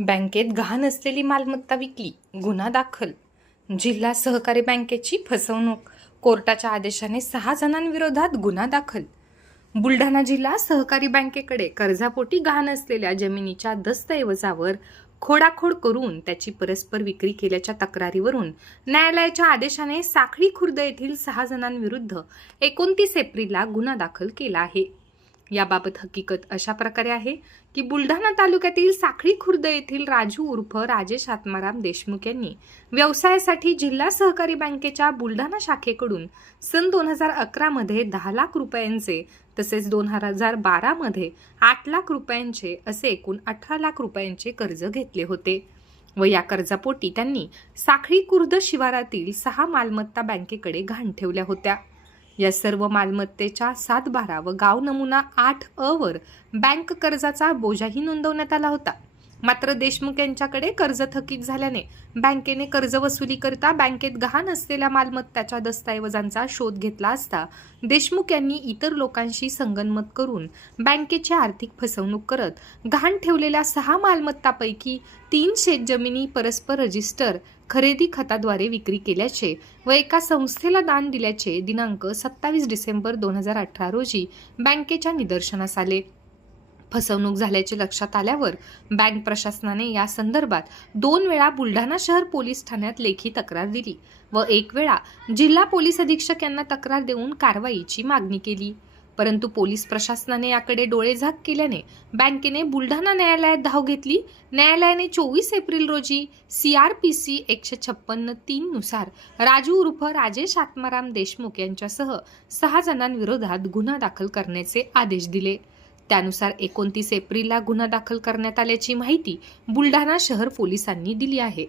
बँकेत गहाण असलेली मालमत्ता विकली गुन्हा दाखल. जिल्हा सहकारी बँकेची फसवणूक कोर्टाच्या आदेशाने सहा जणांविरोधात गुन्हा दाखल. बुलढाणा जिल्हा सहकारी बँकेकडे कर्जापोटी गहाण असलेल्या जमिनीच्या दस्तऐवजावर खोडाखोड करून त्याची परस्पर विक्री केल्याच्या तक्रारीवरून न्यायालयाच्या आदेशाने साखळी खुर्द येथील सहा जणांविरुद्ध एकोणतीस एप्रिलला गुन्हा दाखल केला आहे. याबाबत हकीकत अशा प्रकारे आहे की बुलढाणा तालुक्यातील साखळी खुर्द येथील राजू उर्फ राजेश आत्माराम देशमुख यांनी व्यवसायासाठी जिल्हा सहकारी बँकेच्या बुलढाणा शाखेकडून सन दोन हजार अकरामध्ये दहा लाख रुपयांचे तसेच दोन हजार बारामध्ये आठ लाख रुपयांचे असे एकूण अठरा लाख रुपयांचे कर्ज घेतले होते व या कर्जापोटी त्यांनी साखळी खुर्द शिवारातील सहा मालमत्ता बँकेकडे घाण ठेवल्या होत्या. या सर्व मालमत्तेच्या सात बारा व गाव नमुना आठ अ वर बँक कर्जाचा बोजाही नोंदवण्यात आला होता. मात्र देशमुख यांच्याकडे कर्ज थकीत झाल्याने बँकेने कर्ज वसुलीकरता बँकेत गहाण असलेल्या मालमत्ताच्या दस्तऐवजांचा शोध घेतला असता देशमुख यांनी इतर लोकांशी संगनमत करून बँकेची आर्थिक फसवणूक करत गहाण ठेवलेल्या सहा मालमत्तापैकी तीन शेतजमिनी परस्पर रजिस्टर खरेदी खताद्वारे विक्री केल्याचे व एका संस्थेला दान दिल्याचे दिनांक सत्तावीस डिसेंबर दोन हजार अठरा रोजी बँकेच्या निदर्शनास आले. फसवणूक झाल्याचे लक्षात आल्यावर बँक प्रशासनाने या संदर्भात दोन वेळा बुलढाणा शहर पोलीस ठाण्यात लेखी तक्रार दिली व एक वेळा जिल्हा पोलीस अधीक्षक यांना तक्रार देऊन कारवाईची मागणी केली. परंतु पोलीस प्रशासनाने याकडे डोळेझाक केल्याने बँकेने बुलढाणा न्यायालयात धाव घेतली. न्यायालयाने चोवीस एप्रिल रोजी सी आर पी सी एकशे छप्पन्न तीन नुसार राजू उर्फ राजेश आत्माराम देशमुख यांच्यासह सहा जणांविरोधात गुन्हा दाखल करण्याचे आदेश दिले. त्यानुसार एकोणतीस एप्रिलला गुन्हा दाखल करण्यात आल्याची माहिती बुलढाणा शहर पोलिसांनी दिली आहे.